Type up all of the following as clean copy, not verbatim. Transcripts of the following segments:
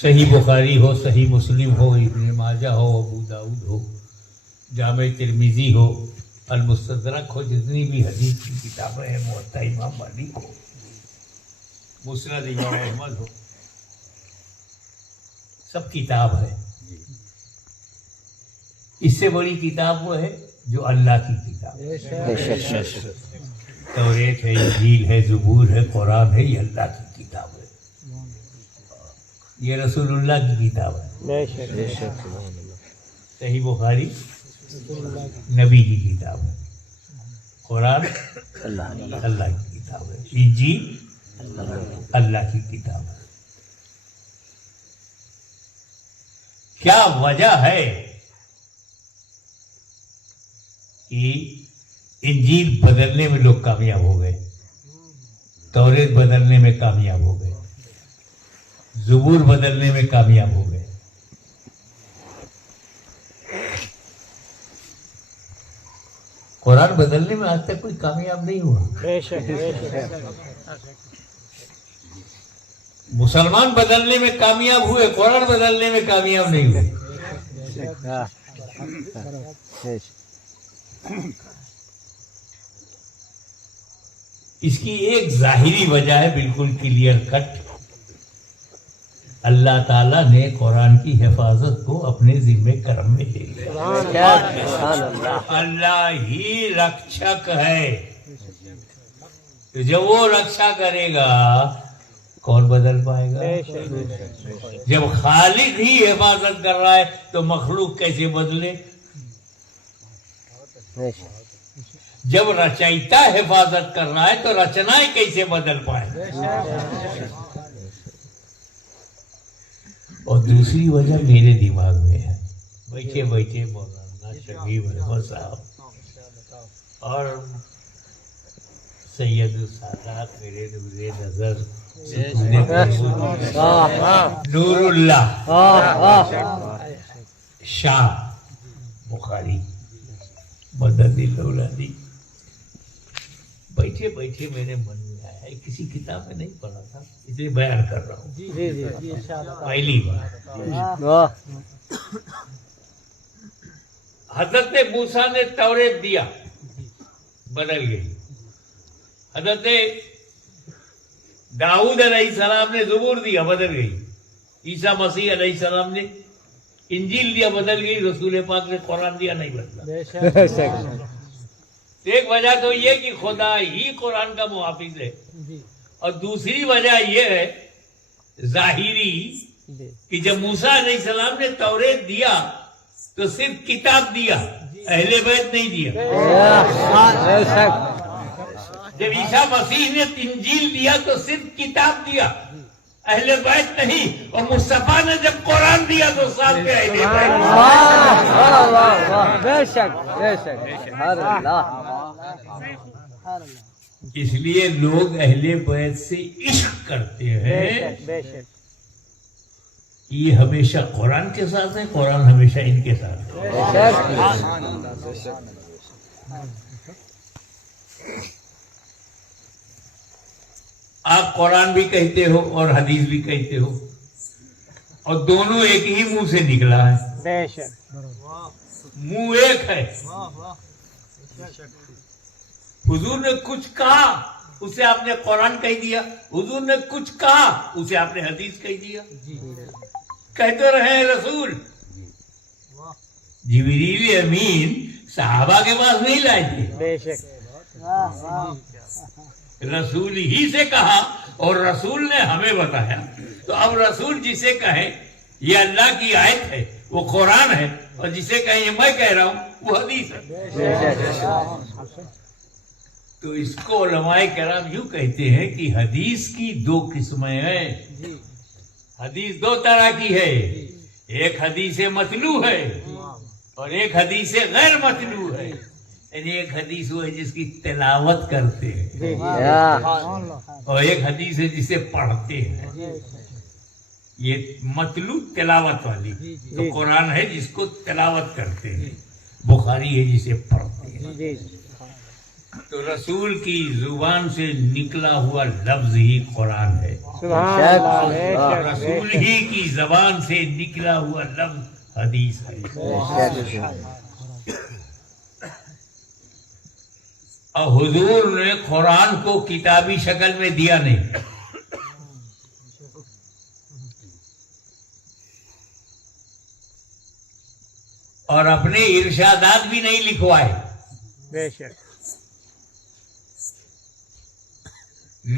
صحیح بخاری ہو، صحیح مسلم ہو، ابن ماجہ ہو، ابو داؤد ہو، جامع ترمذی ہو، المستدرک ہو، جتنی بھی حدیث کی کتابیں ہیں، موطا امام مالک ہو، مسند امام احمد ہو، سب کتاب ہے۔ اس سے بڑی کتاب وہ ہے جو اللہ کی کتاب ہے۔ توریت ہے، انجیل ہے، زبور ہے، قرآن ہے، یہ اللہ کی کتاب ہے، یہ رسول اللہ کی کتاب ہے۔ صحیح بخاری نبی کی کتاب ہے، قرآن اللہ کی کتاب ہے، انجیل اللہ کی کتاب ہے۔ کیا وجہ ہے کہ انجیل بدلنے میں لوگ کامیاب ہو گئے، توریت بدلنے میں کامیاب ہو گئے، زبور بدلنے میں کامیاب ہو گئے؟ قرآن بدلنے میں آج تک کوئی کامیاب نہیں ہوا۔ مسلمان بدلنے میں کامیاب ہوئے، قرآن بدلنے میں کامیاب نہیں ہوئے۔ اس کی ایک ظاہری وجہ ہے، بالکل کلیئر کٹ، اللہ تعالیٰ نے قرآن کی حفاظت کو اپنے ذمہ کرم میں لے لیا۔ اللہ ہی رکشک ہے، تو جب وہ رکشا کرے گا کون بدل پائے گا؟ جب خالق ہی حفاظت کر رہا ہے تو مخلوق کیسے بدلے؟ جب رچائتا حفاظت کر رہا ہے تو رچنائیں کیسے بدل پائے؟ اور دوسری وجہ میرے دماغ میں ہے، بیٹھے بیٹھے مولانا شبیب احمد صاحب اور سید السادات میرے نور نظر نور اللہ شاہ بخاری مدد الاولادی، بیٹھے بیٹھے میرے من میں آیا، کسی کتاب میں نہیں پڑھا تھا اس لیے بیان کر رہا ہوں پہلی بار۔ حضرت موسیٰ نے توریت دیا، بدل گئی۔ حضرت داؤد علیہ السلام نے زبور دیا، بدل گئی۔ عیسیٰ مسیح علیہ السلام نے انجیل دیا، بدل گئی۔ رسول پاک نے قرآن دیا، نہیں بدلا۔ ایک وجہ تو یہ کہ خدا ہی قرآن کا محافظ ہے، اور دوسری وجہ یہ ہے ظاہری کہ جب موسیٰ علیہ السلام نے توریت دیا تو صرف کتاب دیا، اہل بیت نہیں دیا۔ جب عیسیٰ مسیح نے انجیل دیا تو صرف کتاب دیا، اہل بیت نہیں۔ اور مصطفیٰ نے جب قرآن دیا تو ساتھ میں اہل بیت۔ بے شک بے شک، اس لیے لوگ اہل بیت سے عشق کرتے ہیں، یہ ہمیشہ قرآن کے ساتھ ہے، قرآن ہمیشہ ان کے ساتھ ہے۔ آپ قرآن بھی کہتے ہو اور حدیث بھی کہتے ہو، اور دونوں ایک ہی منہ سے نکلا ہے، منہ ایک ہے۔ حضور نے کچھ کہا اسے آپ نے قرآن کہہ دیا، حضور نے کچھ کہا اسے آپ نے حدیث کہہ دیا۔ کہتے رہے رسول، جبریل امین صحابہ کے پاس نہیں لائے تھے، رسول ہی سے کہا اور رسول نے ہمیں بتایا۔ تو اب رسول جسے کہے یہ اللہ کی آیت ہے وہ قرآن ہے، اور جسے کہیں یہ میں کہہ رہا ہوں وہ حدیث ہے۔ تو اس کو علماء کرام یوں کہتے ہیں کہ حدیث کی دو قسمیں ہیں۔ حدیث دو طرح کی ہے، ایک حدیث مطلوع ہے اور ایک حدیث غیر مطلوع ہے۔ یعنی ایک حدیث وہ ہے جس کی تلاوت کرتے ہیں، اور ایک حدیث ہے جسے پڑھتے ہیں۔ یہ مطلوع تلاوت والی تو قرآن ہے جس کو تلاوت کرتے ہیں، بخاری ہے جسے پڑھتے ہیں۔ تو رسول کی زبان سے نکلا ہوا لفظ ہی قرآن ہے، سبحان اللہ، بے اور شک، بے رسول شک، ہی کی زبان سے نکلا ہوا لفظ حدیث ہے۔ بے شک۔ اور حضور نے قرآن کو کتابی شکل میں دیا نہیں، اور اپنے ارشادات بھی نہیں لکھوائے، بے شک،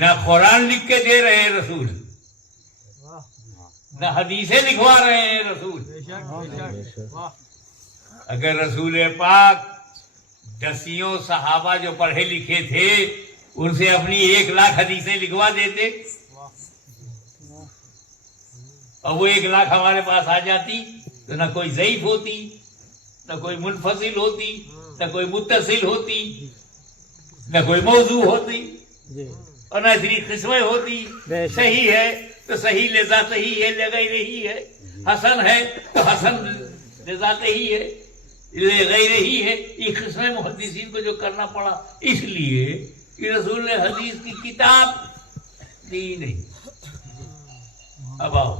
نہ قرآن لکھ کے دے رہے ہیں رسول، نہ حدیثیں لکھوا رہے ہیں رسول۔ اگر رسول پاک دسیوں صحابہ جو پڑھے لکھے تھے ان سے اپنی 1,00,000 حدیثیں لکھوا دیتے اور وہ 1,00,000 ہمارے پاس آ جاتی تو نہ کوئی ضعیف ہوتی، نہ کوئی منفصل ہوتی، نہ کوئی متصل ہوتی، نہ کوئی موضوع ہوتی، جی، اور نہ اتنی قسمیں ہوتی۔ بے شک۔ صحیح ہے تو صحیح لذات ہی ہے، لغیر ہی ہے، حسن ہے تو حسن لذات ہی ہے، غیر ہی ہے۔ یہ قسم محدثین کو جو کرنا پڑا اس لیے کہ رسول نے حدیث کی کتاب دی نہیں۔ اب آؤ،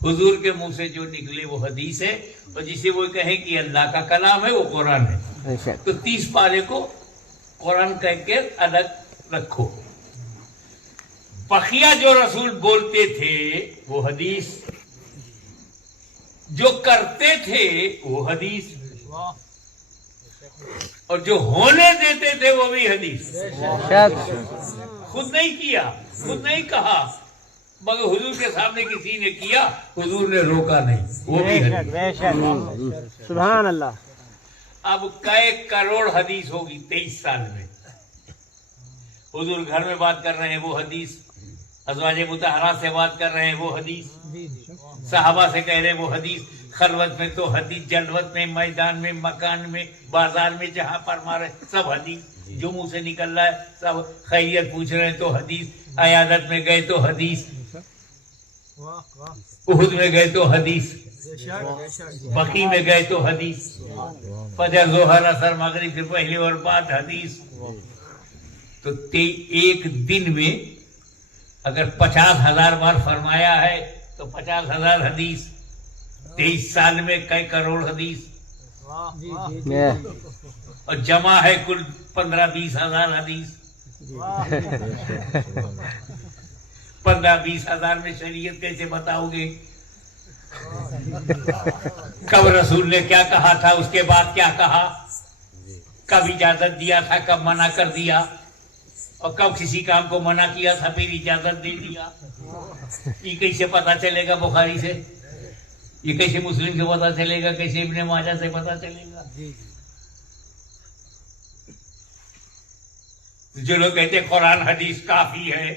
حضور کے منہ سے جو نکلے وہ حدیث ہے، اور جسے وہ کہیں کہ اللہ کا کلام ہے وہ قرآن ہے، بے شک، تو 30 پارے کو قرآن کہہ کے الگ رکھو۔ بقیہ جو رسول بولتے تھے وہ حدیث، جو کرتے تھے وہ حدیث، اور جو ہونے دیتے تھے وہ بھی حدیث۔ خود نہیں کیا، خود نہیں کہا، مگر حضور کے سامنے کسی نے کیا، حضور نے روکا نہیں، وہ بھی بے شک، حدیث۔ بے شک، سبحان اللہ۔ اب کئے کروڑ حدیث ہوگی 23 سال میں۔ حضور گھر میں بات کر رہے ہیں وہ حدیث، ازواج مطہرات سے بات کر رہے ہیں وہ حدیث، صحابہ سے کہہ رہے ہیں وہ حدیث، خلوت میں تو حدیث، جلوت میں، میدان میں، مکان میں، بازار میں، جہاں پر مارے سب حدیث، جو منہ سے نکل رہا ہے سب، خیریت پوچھ رہے ہیں تو حدیث، عیادت میں گئے تو حدیث، احد میں گئے تو حدیث، بقی میں گئے تو حدیث، فجر ظہر اثر مغرب کے پہلے اور بعد حدیث۔ تو ایک دن میں اگر 50,000 بار فرمایا ہے تو 50,000 حدیث، 23 سال میں کئی کروڑ حدیث، اور جمع ہے کل 15-20 ہزار حدیث۔ 15-20 ہزار میں شریعت کیسے بتاؤ گے؟ کب رسول نے کیا کہا تھا، اس کے بعد کیا کہا، کب اجازت دیا تھا، کب منع کر دیا، اور کب کسی کام کو منع کیا تھا پھر اجازت دے دیا، یہ کیسے پتا چلے گا بخاری سے، یہ کیسے مسلم سے پتا چلے گا، کیسے ابن ماجہ سے پتا چلے گا؟ جو لوگ کہتے قرآن حدیث کافی ہے،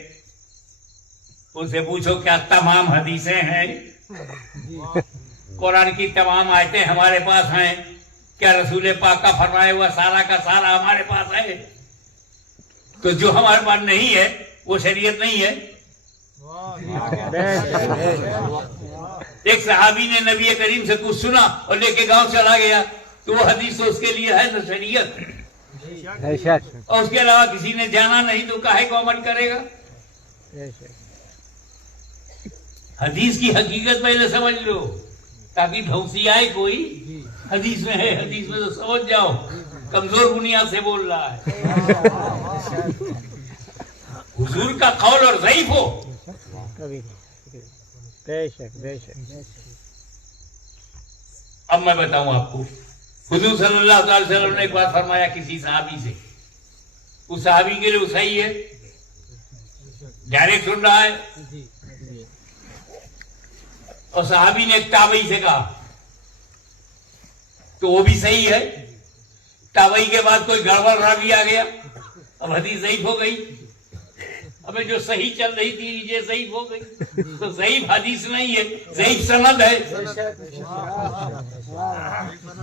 ان سے پوچھو کیا تمام حدیثیں ہیں؟ قرآن کی تمام آیتیں ہمارے پاس ہیں، کیا رسول پاک کا فرمایا ہوا سارا کا سارا ہمارے پاس ہے؟ تو جو ہمارے پاس نہیں ہے وہ شریعت نہیں ہے۔ ایک صحابی نے نبی کریم سے کچھ سنا اور لے کے گاؤں چلا گیا تو وہ حدیث تو اس کے لیے ہے تو شریعت، اور اس کے علاوہ کسی نے جانا نہیں تو کاہے کو عمل کرے گا؟ حدیث کی حقیقت پہلے سمجھ لو تاکہ دھوسی آئے کوئی حدیث میں ہے، حدیث میں تو سمجھ جاؤ کمزور بنیاد سے بول رہا ہے، حضور کا قول اور ضعیف ہو۔ اب میں بتاؤں آپ کو، حضور صلی اللہ علیہ وسلم نے ایک بار فرمایا کسی صحابی سے، اس صحابی کے لیے وہ صحیح ہے، ڈائریکٹ سن رہا ہے، اور صحابی نے ایک تابعی سے کہا تو وہ بھی صحیح ہے، تابعی کے بعد کوئی گڑبڑ راوی آ گیا، اب حدیث ضعیف ہو گئی، ابھی جو صحیح چل رہی تھی یہ ضعیف ہو گئی، تو ضعیف حدیث نہیں ہے، ضعیف سند ہے،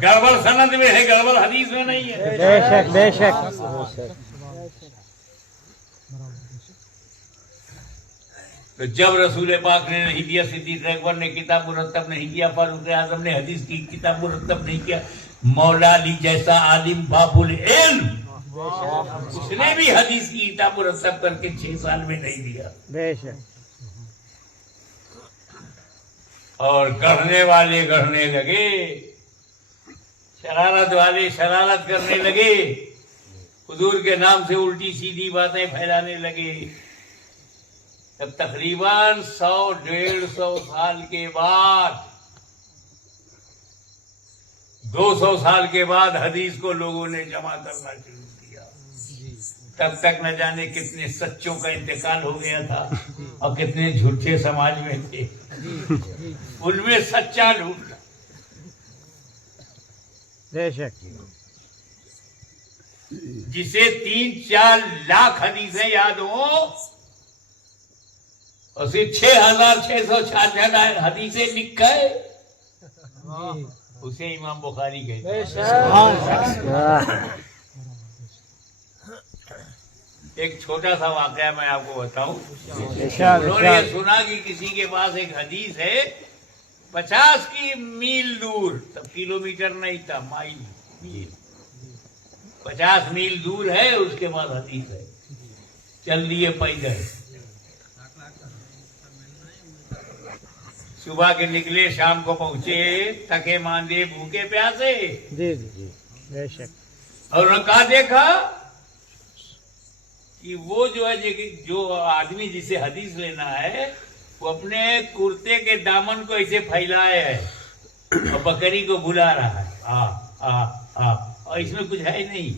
گڑبڑ سند میں ہے، گڑبڑ حدیث میں نہیں ہے۔ بے شک بے شک۔ تو جب رسول پاک نے نہیں دیا، صدیق اکبر نے کتاب مرتب نہیں کیا، فاروق اعظم نے حدیث کی کتاب مرتب نہیں کیا، مولا علی جیسا عالم باب العلم اس نے بھی حدیث کی کتاب مرتب کر کے 6 سال میں نہیں دیا. بے شک. اور گڑھنے والے گڑھنے لگے, شرارت والے شرارت کرنے لگے, حضور کے نام سے الٹی سیدھی باتیں پھیلانے لگے. تب تقریباً 100-150 سال کے بعد, 200 سال کے بعد حدیث کو لوگوں نے جمع کرنا شروع کیا. تب تک نہ جانے کتنے سچوں کا انتقال ہو گیا تھا اور کتنے جھوٹے سماج میں تھے. ان میں سچا ڈھونڈنا. بے شک. جسے 3-4 لاکھ حدیثیں یاد ہوں, اسے 6666 حدیثیں لکھا ہے, اسے امام بخاری کہتے ہیں. ایک چھوٹا سا واقعہ میں آپ کو بتاؤں. انہوں نے یہ سنا کہ کسی کے پاس ایک حدیث ہے 50 کی میل دور, تب کلومیٹر نہیں تھا, میل, 50 میل دور ہے, اس کے پاس حدیث ہے. چل دیے پیدل, صبح کے نکلے, شام کو پہنچے, تھکے ماندے, بھوکے پیاسے. جی جی جی بے شک. اور انہوں نے کہا دیکھا کہ وہ جو ہے جو آدمی جسے حدیث لینا ہے وہ اپنے کرتے کے دامن کو ایسے پھیلائے ہے اور بکری کو بلا رہا ہے, اور اس میں کچھ ہے نہیں,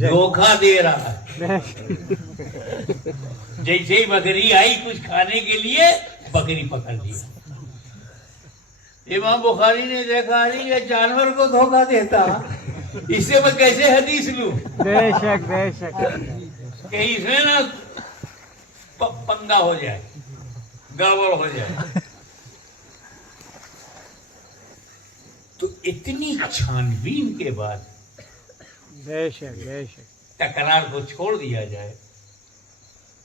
دھوکھا دے رہا ہے. جیسے ہی بکری آئی کچھ کھانے کے لیے, بکری پکڑ لیا. امام بخاری نے دیکھا یہ جانور کو دھوکا دیتا, اس سے میں کیسے حدیث لوں. بے شک بے شک. کہ اس میں نا پنگا ہو جائے, گڑبڑ ہو جائے. تو اتنی چھان بین کے بعد بے شک بے شک تکرار کو چھوڑ دیا جائے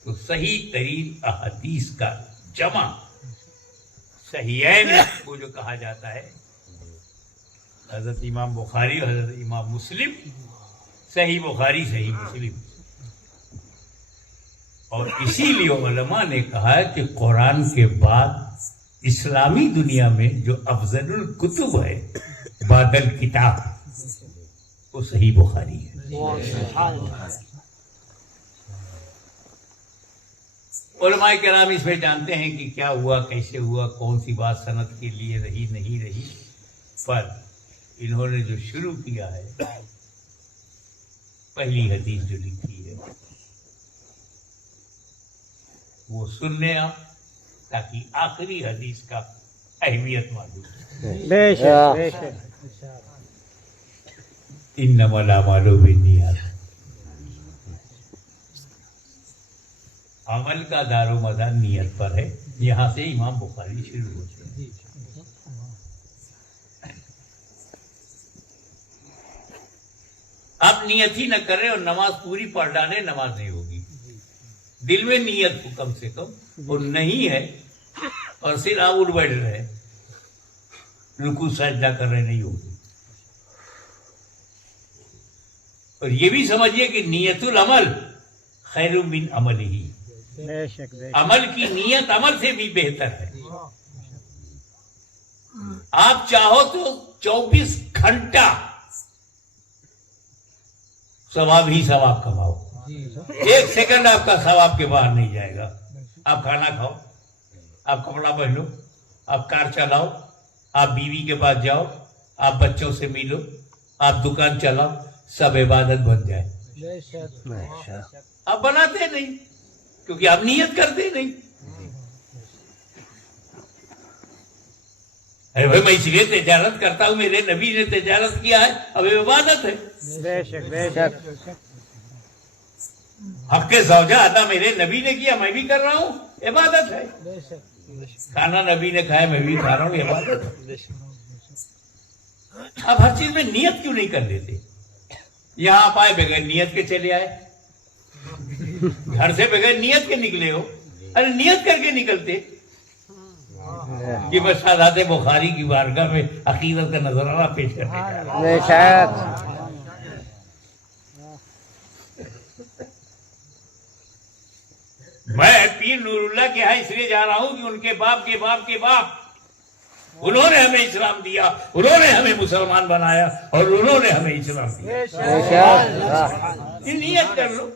تو صحیح ترین احادیث کا جمع صحیحین کو جو کہا جاتا ہے, حضرت امام بخاری اور حضرت امام مسلم, صحیح بخاری صحیح مسلم. اور اسی لیے علماء نے کہا ہے کہ قرآن کے بعد اسلامی دنیا میں جو افضل الکتب ہے بعد الکتاب, وہ صحیح بخاری ہے. علماء کرام اس میں جانتے ہیں کہ کیا ہوا, کیسے ہوا, کون سی بات سند کے لیے رہی نہیں رہی, پر انہوں نے جو شروع کیا ہے, پہلی حدیث جو لکھی ہے وہ سننے آپ, تاکہ آخری حدیث کا اہمیت معلوم ہے. بے شک بے شک. انما الاعمال بالنیات, عمل کا دار و مدار نیت پر ہے. یہاں سے امام بخاری شروع ہوتے ہیں. آپ نیت ہی نہ کریں اور نماز پوری پڑھ ڈالیں, نماز نہیں ہوگی. دل میں نیت ہو کم سے کم, اور نہیں ہے اور صرف آپ اٹھ بیٹھ رہے, رکوع سجدہ کر رہے, نہیں ہوگی. اور یہ بھی سمجھیے کہ نیت العمل خیر من عمل ہی, بے شک بے شک. عمل کی نیت عمل سے بھی بہتر ہے. آپ چاہو تو 24 گھنٹہ ثواب ہی ثواب کماؤ, 1 سیکنڈ آپ کا ثواب کے باہر نہیں جائے گا. آپ کھانا کھاؤ, آپ کپڑا پہنو, آپ کار چلاؤ, آپ بیوی کے پاس جاؤ, آپ بچوں سے ملو, آپ دکان چلاؤ, سب عبادت بن جائے. آپ بناتے نہیں کیونکہ آپ نیت کرتے نہیں. ارے بھائی میں اس لیے تجارت کرتا ہوں, میرے نبی نے تجارت کیا ہے, اب عبادت ہے. بے شک بے شک. حق کے زوجہ ادا میرے نبی نے کیا, میں بھی کر رہا ہوں, عبادت ہے. کھانا نبی نے کھایا, میں بھی کھا رہا ہوں, عبادت ہے. اب ہر چیز میں نیت کیوں نہیں کر لیتے؟ یہاں آپ آئے بغیر نیت کے چلے آئے, گھر سے بغیر نیت کے نکلے ہو. ارے نیت کر کے نکلتے کہ میں سادات بخاری کی بارگاہ میں عقیدت کا نظرانہ پیش کرنے جا رہا ہوں. میں پیر نور اللہ کے ہاں اس لیے جا رہا ہوں کہ ان کے باپ کے باپ کے باپ انہوں نے ہمیں اسلام دیا, انہوں نے ہمیں مسلمان بنایا, اور انہوں نے ہمیں اسلام دیا. یہ نیت کر لو.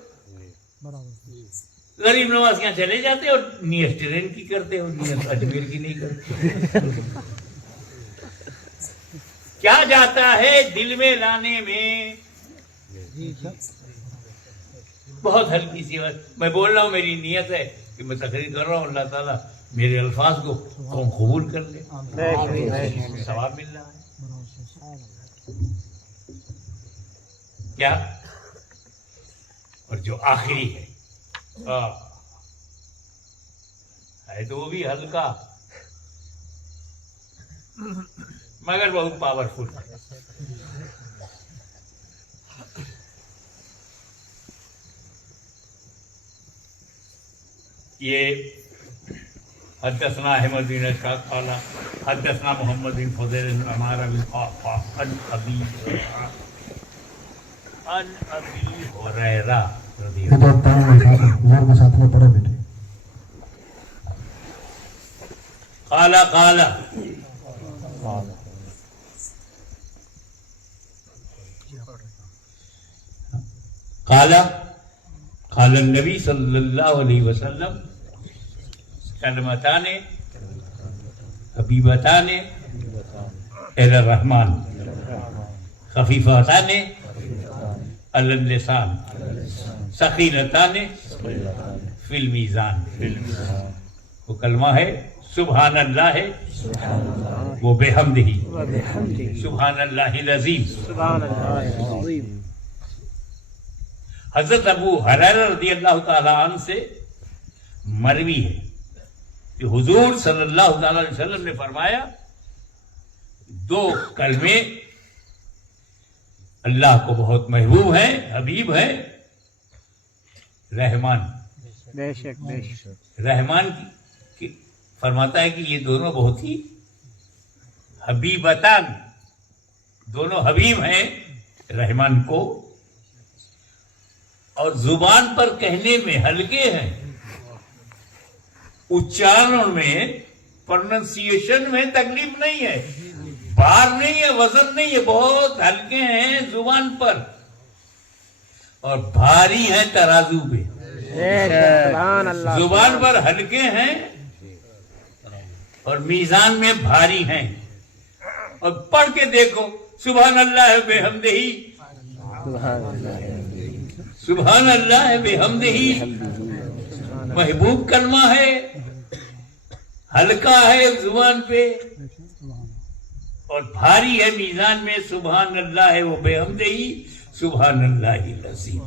غریب نواز کے یہاں چلے جاتے اور نیت ٹرین کی کرتے ہو, نیت اجمیر کی نہیں کرتے. کیا جاتا ہے دل میں لانے میں؟ بہت ہلکی سی بات. میں بول رہا ہوں, میری نیت ہے کہ میں تقریر کر رہا ہوں, اللہ تعالیٰ میرے الفاظ کو قبول کر لے, ثواب مل رہا ہے. کیا؟ اور جو آخری ہے تو وہ بھی ہلکا مگر بہت پاورفل. یہ حدثنا احمد بن اشاق قال حدثنا محمد بن فضیل بن عمارہ بن عن ابی ہریرہ رضی اللہ قال قال النبی صلی اللہ علیہ وسلم کلمتان حبیبتان الی الرحمن خفیفتان علی اللسان ثقیلتان فی المیزان. وہ کلمہ ہے سبحان اللہ ہے وہ بحمدہ سبحان اللہ العظیم. حضرت ابو ہریرہ رضی اللہ تعالی عنہ سے مروی ہے کہ حضور صلی اللہ تعالی علیہ وسلم نے فرمایا, دو کلمے اللہ کو بہت محبوب ہیں, حبیب ہیں. رحمان, بے شک بے شک. رحمان کی فرماتا ہے کہ یہ دونوں بہت ہی حبیبتان, دونوں حبیب ہیں رحمان کو, اور زبان پر کہنے میں ہلکے ہیں, اچارن میں پروننسیشن میں تکلیف نہیں ہے, بار نہیں ہے, وزن نہیں ہے, بہت ہلکے ہیں زبان پر اور بھاری ہیں ترازو پہ. زبان پر ہلکے ہیں اور میزان میں بھاری ہیں. اور پڑھ کے دیکھو سبحان اللہ بحمدہ, سبحان اللہ بحمدہ, محبوب کلمہ ہے, ہلکا ہے زبان پہ اور بھاری ہے میزان میں. سبحان اللہ و بحمدہ سبحان اللہ العظیم.